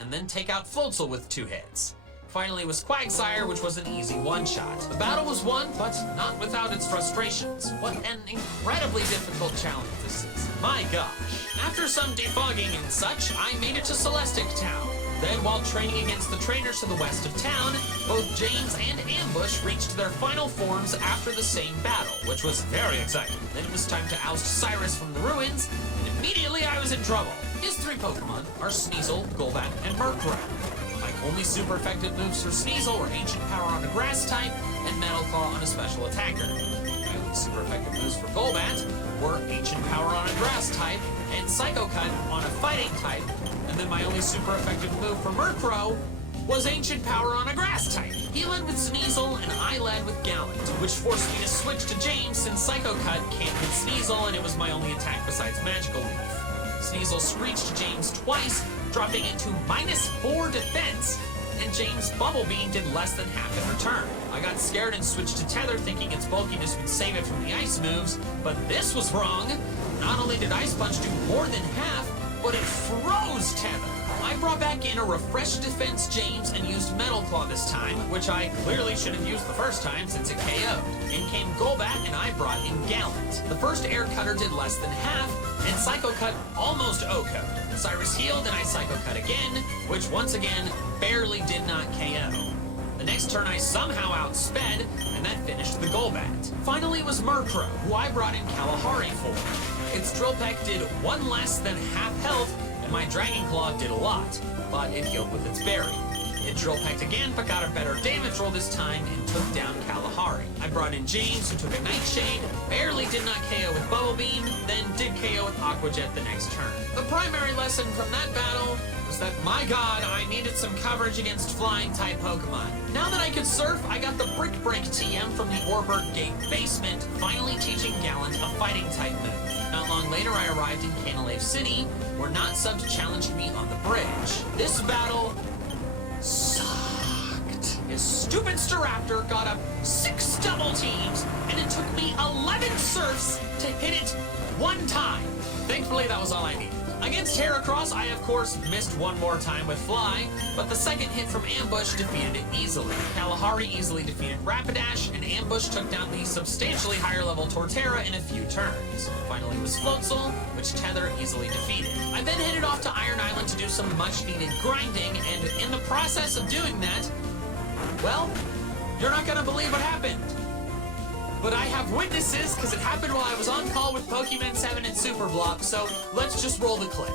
and then take out Floatzel with 2 hits. Finally was Quagsire, which was an easy one-shot. The battle was won, but not without its frustrations. What an incredibly difficult challenge this is. My gosh. After some defogging and such, I made it to Celestic Town. Then, while training against the trainers to the west of town, both James and Ambush reached their final forms after the same battle, which was very exciting. Then it was time to oust Cyrus from the ruins, and immediately I was in trouble. His 3 Pokemon are Sneasel, Golbat, and Murkrow. My only super effective moves for Sneasel were Ancient Power on a Grass type and Metal Claw on a special attacker. My only super effective moves for Golbat were Ancient Power on a Grass type and Psycho Cut on a Fighting type, and then my only super effective move for Murkrow was Ancient Power on a Grass type. He led with Sneasel and I led with Gallant, which forced me to switch to James since Psycho Cut can't hit Sneasel and it was my only attack besides Magical Leaf. Sneasel screeched James twice, dropping it to -4 defense, and James' Bubble Beam did less than half in return. I got scared and switched to Tether thinking its bulkiness would save it from the ice moves, but this was wrong. Not only did Ice Punch do more than half, but it froze Tether. I brought back in a refreshed defense James and used Metal Claw this time, which I clearly should have used the first time since it KO'd. In came Golbat and I brought in Gallant. The first Air Cutter did less than half, and Psycho Cut almost O-Code. Cyrus healed and I Psycho Cut again, which once again barely did not KO. The next turn I somehow outsped, and that finished the Golbat. Finally was Murkrow, who I brought in Kalahari for. Its Drill Peck did 1 less than half health, and my Dragon Claw did a lot, but it healed with its berry. It Drill Pecked again, but got a better damage roll this time and took down Kalahari. I brought in James, who took a Nightshade, barely did not KO with Bubble Beam, then did KO with Aqua Jet the next turn. The primary lesson from that battle was that, my god, I needed some coverage against Flying-type Pokemon. Now that I could surf, I got the Brick Break TM from the Orbert Gate basement, finally teaching Gallant a Fighting-type move. Not long later, I arrived in Canalave City, where Not Subs challenged me on the bridge. This battle sucked. His stupid Staraptor got up 6 double teams, and it took me 11 surfs to hit it 1 time. Thankfully, that was all I needed. Against Heracross, I of course missed 1 more time with Fly, but the second hit from Ambush defeated it easily. Kalahari easily defeated Rapidash, and Ambush took down the substantially higher level Torterra in a few turns. Finally was Floatzel, which Tether easily defeated. I then headed off to Iron Island to do some much needed grinding, and in the process of doing that, well, you're not gonna believe what happened. But I have witnesses, because it happened while I was on call with Pokemon 7 and Super Block, so let's just roll the clip.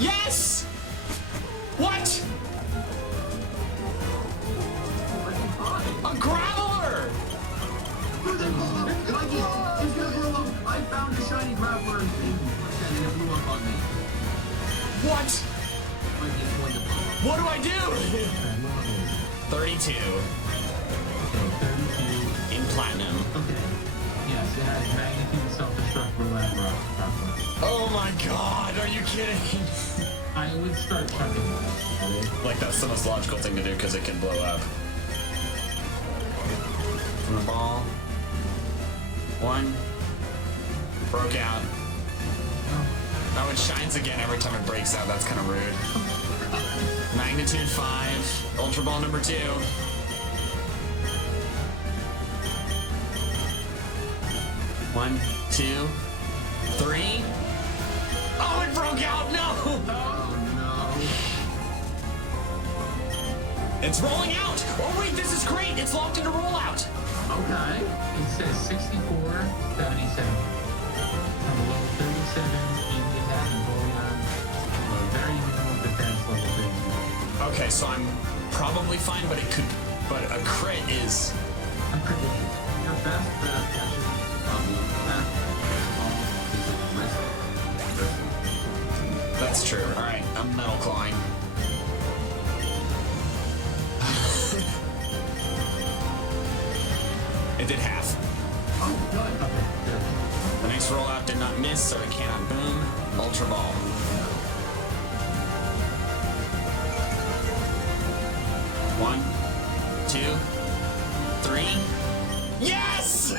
Yes! What? A Graveler! I found a shiny Graveler and it blew up on me. What? What do I do? 32. Okay, 32. In Platinum. Okay. Yes, it has Magnitude, Self-Destruct, Rock. Oh my god, are you kidding? I would start chucking. Like, that's the most logical thing to do because it can blow up. From the ball. 1. Broke out. Oh, it shines again every time it breaks out. That's kind of rude. Magnitude 5. Ultra Ball number 2. 1, 2, 3. Oh, it broke out! No! Oh, no. It's rolling out! Oh, wait, this is great! It's locked into rollout! Okay. It says 64, 77. From level 37 in the attack and rolling on very minimal defense level 50. Okay, so I'm probably fine, but a crit is... I'm predicting your best catch is probably that. That's true. Alright, I'm Metal Clawing. It did half. Oh, good. Okay, good. The next rollout did not miss, so it cannot boom. Ultra Ball. 1, 2, 3. Yes!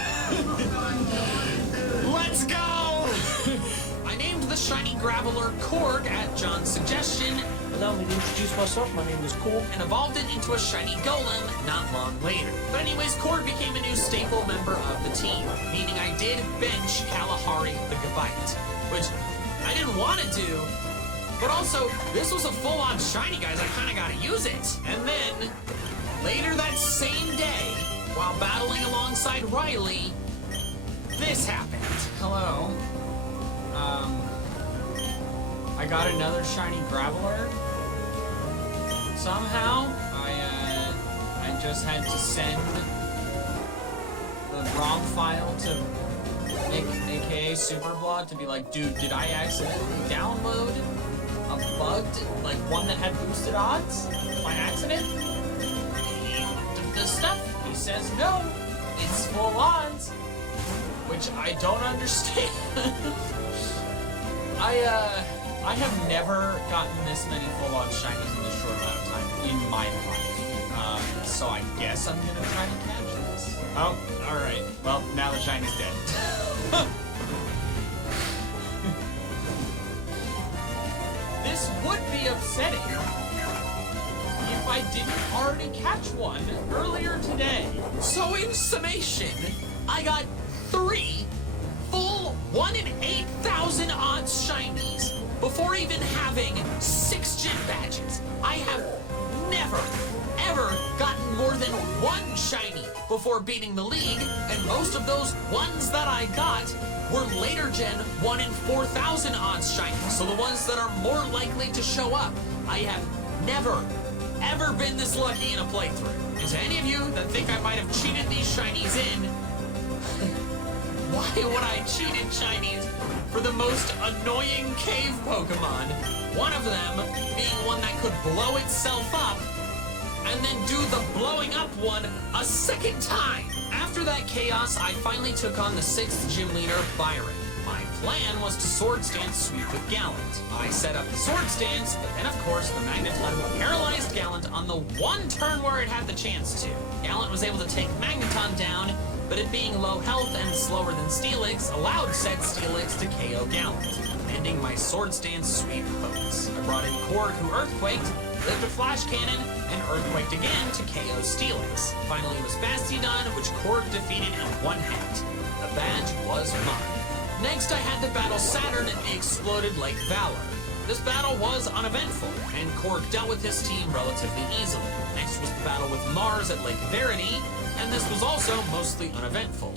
Graveler Korg at John's suggestion. Allow me to introduce myself. My name is Korg. And evolved it into a shiny golem not long later. But anyways, Korg became a new staple member of the team, meaning I did bench Kalahari the Gabite, which I didn't want to do, but also, this was a full-on shiny, guys. I kind of got to use it. And then, later that same day, while battling alongside Riley, this happened. Hello. I got another shiny Graveler. Somehow, I just had to send the ROM file to Mick, aka Superblog, to be like, dude, did I accidentally download a bugged, like one that had boosted odds by accident? He did the stuff. He says no, it's full odds, which I don't understand. I have never gotten this many full-on shinies in this short amount of time in my life. So I guess I'm gonna try to catch this. Oh, alright. Well, now the shiny's dead. This would be upsetting if I didn't already catch one earlier today. So in summation, I got 3 full 1 in 8,000 odds shinies before even having 6 gym badges. I have never, ever gotten more than 1 shiny before beating the league, and most of those ones that I got were later gen 1 in 4,000 odds shinies, so the ones that are more likely to show up. I have never, ever been this lucky in a playthrough. And to any of you that think I might have cheated these shinies in, why would I cheat in shinies for the most annoying cave Pokemon? One of them being one that could blow itself up and then do the blowing up one a second time. After that chaos, I finally took on the 6th gym leader, Byron. My plan was to sword stance sweep with Gallant. I set up the sword stance, but then of course the Magneton paralyzed Gallant on the one turn where it had the chance to. Gallant was able to take Magneton down, but it being low health and slower than Steelix allowed said Steelix to KO Gallant, ending my sword stance sweep hopes. I brought in Korg, who earthquaked, lived a flash cannon, and earthquaked again to KO Steelix. Finally was Bastiodon, which Korg defeated in one hit. The badge was mine. Next I had to battle Saturn at the exploded Lake Valor. This battle was uneventful, and Korg dealt with his team relatively easily. Next was the battle with Mars at Lake Verity, and this was also mostly uneventful.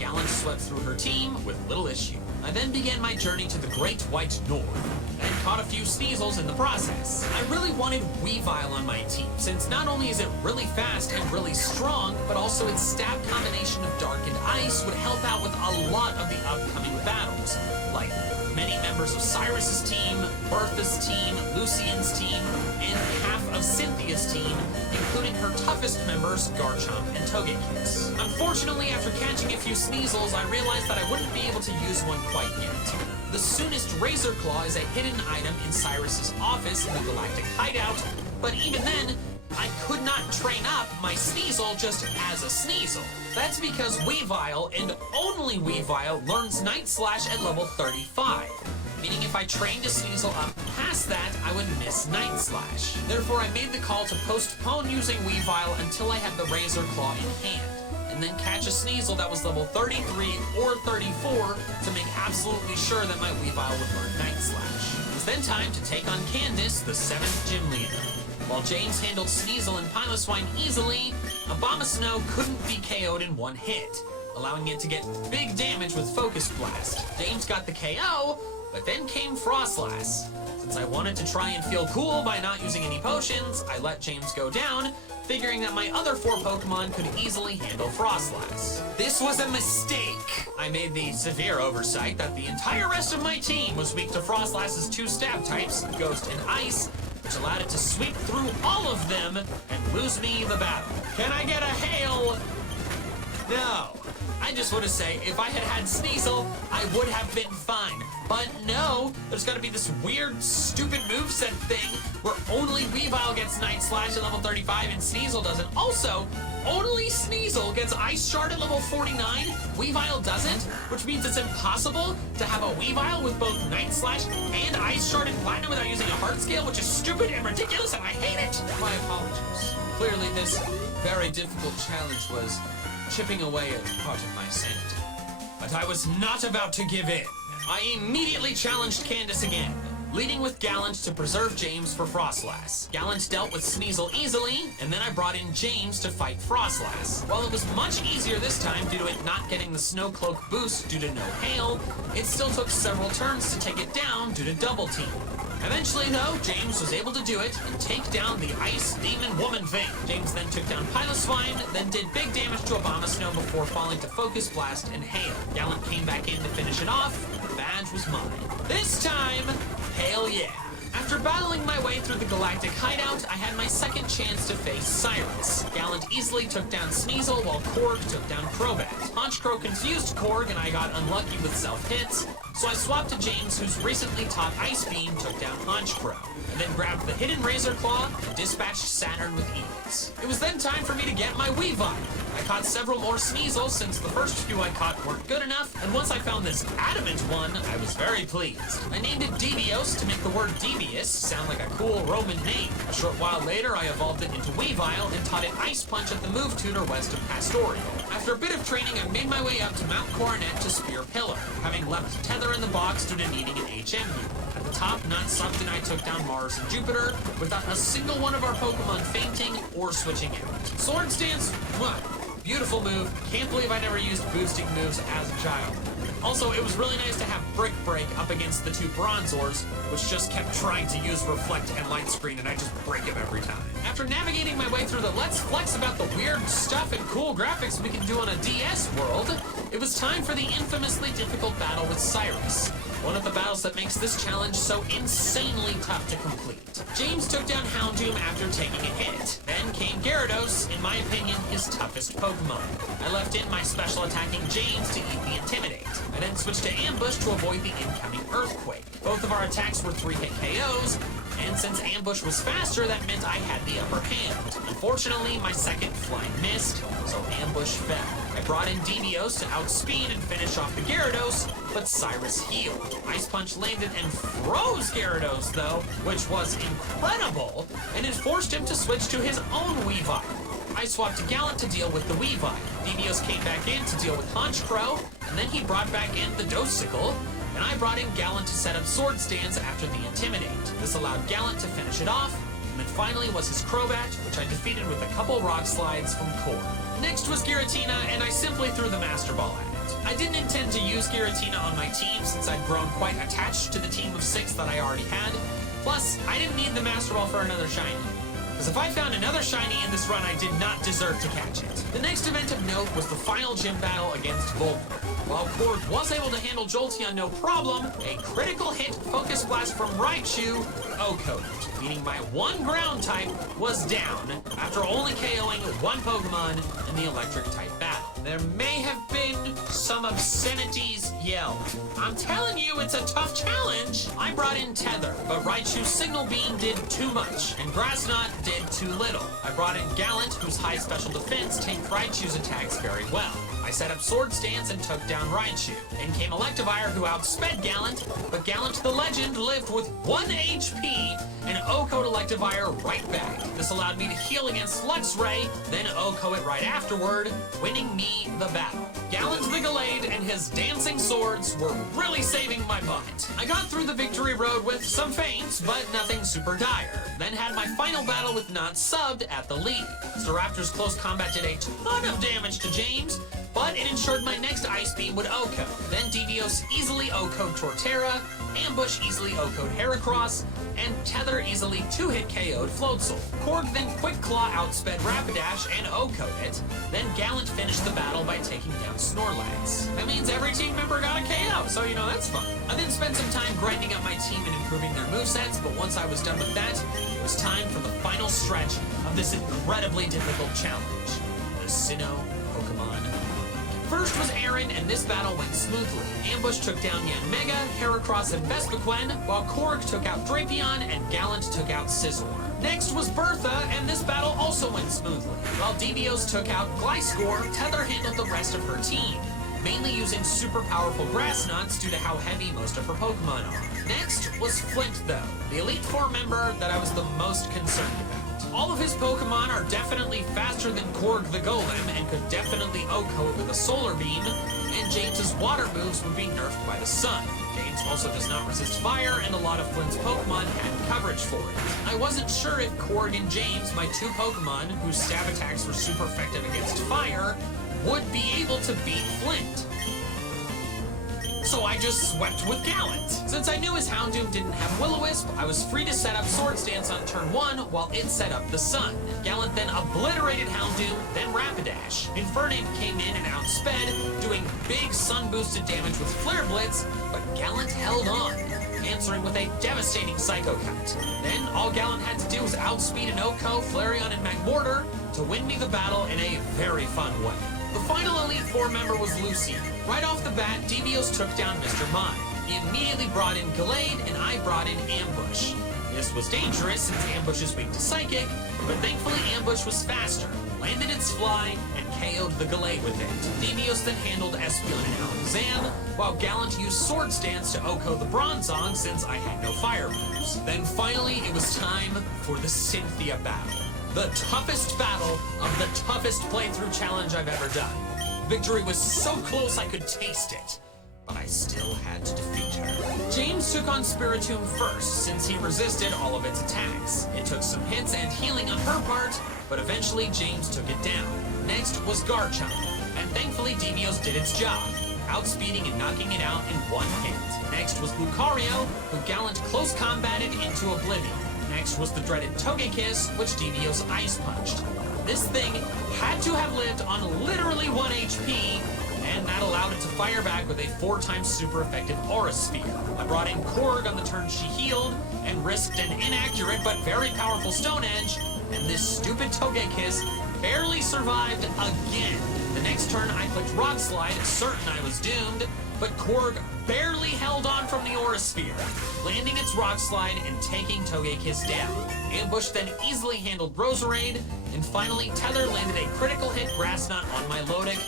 Gallant swept through her team with little issue. I then began my journey to the Great White North, and caught a few Sneasels in the process. I really wanted Weavile on my team, since not only is it really fast and really strong, but also its stab combination of Dark and Ice would help out with a lot of the upcoming battles, like many members of Cyrus's team, Bertha's team, Lucian's team, and half of Cynthia's team, including her toughest members, Garchomp and Togekiss. Unfortunately, after catching a few Sneasels, I realized that I wouldn't be able to use one quite yet. The soonest Razor Claw is a hidden item in Cyrus's office in the Galactic Hideout, but even then, I could not train up my Sneasel just as a Sneasel. That's because Weavile, and only Weavile, learns Night Slash at level 35. Meaning if I trained a Sneasel up past that, I would miss Night Slash. Therefore, I made the call to postpone using Weavile until I had the Razor Claw in hand, and then catch a Sneasel that was level 33 or 34 to make absolutely sure that my Weavile would learn Night Slash. It was then time to take on Candace, the 7th gym leader. While James handled Sneasel and Piloswine easily, Abomasnow couldn't be KO'd in one hit, allowing it to get big damage with Focus Blast. James got the KO, but then came Frostlass. Since I wanted to try and feel cool by not using any potions, I let James go down, figuring that my other 4 Pokemon could easily handle Frostlass. This was a mistake! I made the severe oversight that the entire rest of my team was weak to Frostlass's 2 stab types, Ghost and Ice, which allowed it to sweep through all of them and lose me the battle. Can I get a hail? No. I just want to say, if I had had Sneasel, I I would have been fine. But no, there's gotta be this weird, stupid moveset thing where only Weavile gets Night Slash at level 35 and Sneasel doesn't. Also, only Sneasel gets Ice Shard at level 49, Weavile doesn't, which means it's impossible to have a Weavile with both Night Slash and Ice Shard and Platinum without using a Heart Scale, which is stupid and ridiculous, and I hate it! My apologies. Clearly, this very difficult challenge was chipping away at part of my sanity. But I was not about to give in. I immediately challenged Candace again, leading with Gallant to preserve James for Frostlass. Gallant dealt with Sneasel easily, and then I brought in James to fight Frostlass. While it was much easier this time due to it not getting the Snow Cloak boost due to no hail, it still took several turns to take it down due to double team. Eventually, though, James was able to do it and take down the Ice Demon Woman thing. James then took down Piloswine, then did big damage to Abomasnow before falling to Focus Blast and Hail. Gallant came back in to finish it off. The badge was mine. This time, hell yeah. After battling my way through the Galactic Hideout, I had my second chance to face Cyrus. Gallant easily took down Sneasel, while Korg took down Crobat. Honchkrow confused Korg, and I got unlucky with self-hits, so I swapped to James, whose recently taught Ice Beam took down Honchkrow, and then grabbed the hidden Razor Claw and dispatched Saturn with ease. It was then time for me to get my Weavile. I caught several more Sneasels since the first few I caught weren't good enough, and once I found this adamant one, I was very pleased. I named it Devios to make the word devious sound like a cool Roman name. A short while later, I evolved it into Weavile and taught it Ice Punch at the move tutor west of Pastoral. After a bit of training, I made my way up to Mount Coronet to Spear Pillar, having left Tether in the box due to needing an HM unit. At the top, not something I took down Mars and Jupiter without a single one of our Pokemon fainting or switching out. Swords Dance, what? Beautiful move. Can't believe I never used boosting moves as a child. Also, it was really nice to have Brick Break up against the two Bronzors, which just kept trying to use Reflect and Light Screen, and I just break him every time. After navigating my way through the Let's Flex about the weird stuff and cool graphics we can do on a DS world, it was time for the infamously difficult battle with Cyrus. One of the battles that makes this challenge so insanely tough to complete. James took down Houndoom after taking a hit. Then came Gyarados, in my opinion, his toughest Pokemon. I left in my special attacking James to eat the Intimidate. I then switched to Ambush to avoid the incoming Earthquake. Both of our attacks were 3-hit KOs, and since Ambush was faster, that meant I had the upper hand. Unfortunately, my second flying missed, so Ambush fell. I brought in Devios to outspeed and finish off the Gyarados, but Cyrus healed. Ice Punch landed and froze Gyarados, though, which was incredible, and it forced him to switch to his own Weavile. I swapped to Gallant to deal with the Weavile. Devios came back in to deal with Honchkrow, and then he brought back in the Dosicle, and I brought in Gallant to set up Sword Stance after the Intimidate. This allowed Gallant to finish it off, and then finally was his Crobat, which I defeated with a couple Rock Slides from Core. Next was Giratina, and I simply threw the Master Ball at it. I didn't intend to use Giratina on my team since I'd grown quite attached to the team of 6 that I already had. Plus, I didn't need the Master Ball for another shiny. Because if I found another shiny in this run, I did not deserve to catch it. The next event of note was the final gym battle against Volkner. While Korg was able to handle Jolteon no problem, a critical hit Focus Blast from Raichu O-coded, meaning my one ground type was down after only KOing one Pokemon in the electric type battle. There may have been some obscenities yelled. I'm telling you, it's a tough challenge. I brought in Tether, but Raichu's Signal Beam did too much, and Grass Knot did too little. I brought in Gallant, whose high special defense tanked Raichu's attacks very well. I set up Sword Stance and took down Raichu. In came Electivire, who outsped Gallant, but Gallant the Legend lived with 1 HP and O-code Electivire right back. This allowed me to heal against Luxray, then O-code it right afterward, winning me the battle. Gallant the Gallade and his dancing swords were really saving my butt. I got through the victory road with some feints, but nothing super dire. Then had my final battle with Not Subbed at the lead. Staraptor's close combat did a ton of damage to James, but it ensured my next Ice Beam would O-code. Then Devios easily O-code Torterra, Ambush easily O-code Heracross, and Tether easily 2-hit KO'd Floatzel. Korg then Quick Claw outsped Rapidash and O-code it. Then Gallant finished the battle by taking down Snorlax. That means every team member got a KO, so you know that's fun. I then spent some time grinding up my team and improving their movesets, but once I was done with that, it was time for the final stretch of this incredibly difficult challenge, the Sinnoh Pokemon. First was Aaron, and this battle went smoothly. Ambush took down Yanmega, Heracross, and Vespiquen, while Korg took out Drapion and Gallant took out Scizor. Next was Bertha, and this battle also went smoothly. While Devios took out Gliscor, Tether handled the rest of her team, mainly using super powerful grass nuts due to how heavy most of her Pokemon are. Next was Flint, though, the Elite Four member that I was the most concerned about. All of his Pokemon are definitely faster than Korg the Golem and could definitely OHKO with a Solar Beam, and James's water moves would be nerfed by the sun. James also does not resist fire, and a lot of Flint's Pokemon had coverage for it. I wasn't sure if Korg and James, my two Pokemon, whose stab attacks were super effective against fire, would be able to beat Flint. So I just swept with Gallant. Since I knew his Houndoom didn't have Will-O-Wisp, I was free to set up Swords Dance on turn 1 while it set up the Sun. Gallant then obliterated Houndoom, then Rapidash. Infernape came in and outsped, doing big sun-boosted damage with Flare Blitz, but Gallant held on, answering with a devastating Psycho Cut. Then all Gallant had to do was outspeed an OHKO, Flareon, and Magmortar to win me the battle in a very fun way. The final Elite Four member was Lucy. Right off the bat, Devios took down Mr. Mime. He immediately brought in Gallade, and I brought in Ambush. This was dangerous since Ambush is weak to Psychic, but thankfully Ambush was faster, landed its fly, and KO'd the Gallade with it. Devios then handled Espeon and Alakazam, while Gallant used Swords Dance to OHKO the Bronzong since I had no fire moves. Then finally, it was time for the Cynthia battle. The toughest battle of the toughest playthrough challenge I've ever done. Victory was so close I could taste it, but I still had to defeat her. James took on Spiritomb first, since he resisted all of its attacks. It took some hits and healing on her part, but eventually James took it down. Next was Garchomp, and thankfully Devios did its job, outspeeding and knocking it out in one hit. Next was Lucario, who Gallant close combated into oblivion. Next was the dreaded Togekiss, which Devios Ice Punched. This thing had to have lived on literally 1 HP, and that allowed it to fire back with a 4 times super effective Aura Sphere. I brought in Korg on the turn she healed, and risked an inaccurate but very powerful Stone Edge, and this stupid Togekiss barely survived again. The next turn I clicked Rock Slide, certain I was doomed, but Korg barely held on from the Aura Sphere, landing its Rock Slide and taking Togekiss down. Ambush then easily handled Roserade, and finally Tether landed a critical hit Grass Knot on my Lodic,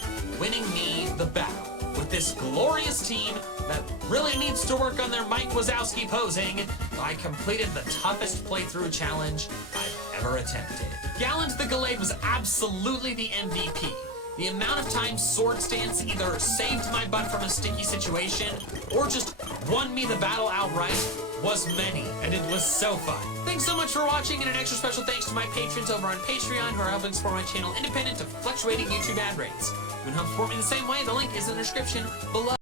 winning me the battle. With this glorious team that really needs to work on their Mike Wazowski posing, I completed the toughest playthrough challenge I've ever attempted. Gallant the Gallade was absolutely the MVP. The amount of times Swords Dance either saved my butt from a sticky situation or just won me the battle outright was many, and it was so fun. Thanks so much for watching, and an extra special thanks to my patrons over on Patreon who are helping support my channel independent of fluctuating YouTube ad rates. You can help support me the same way, the link is in the description below.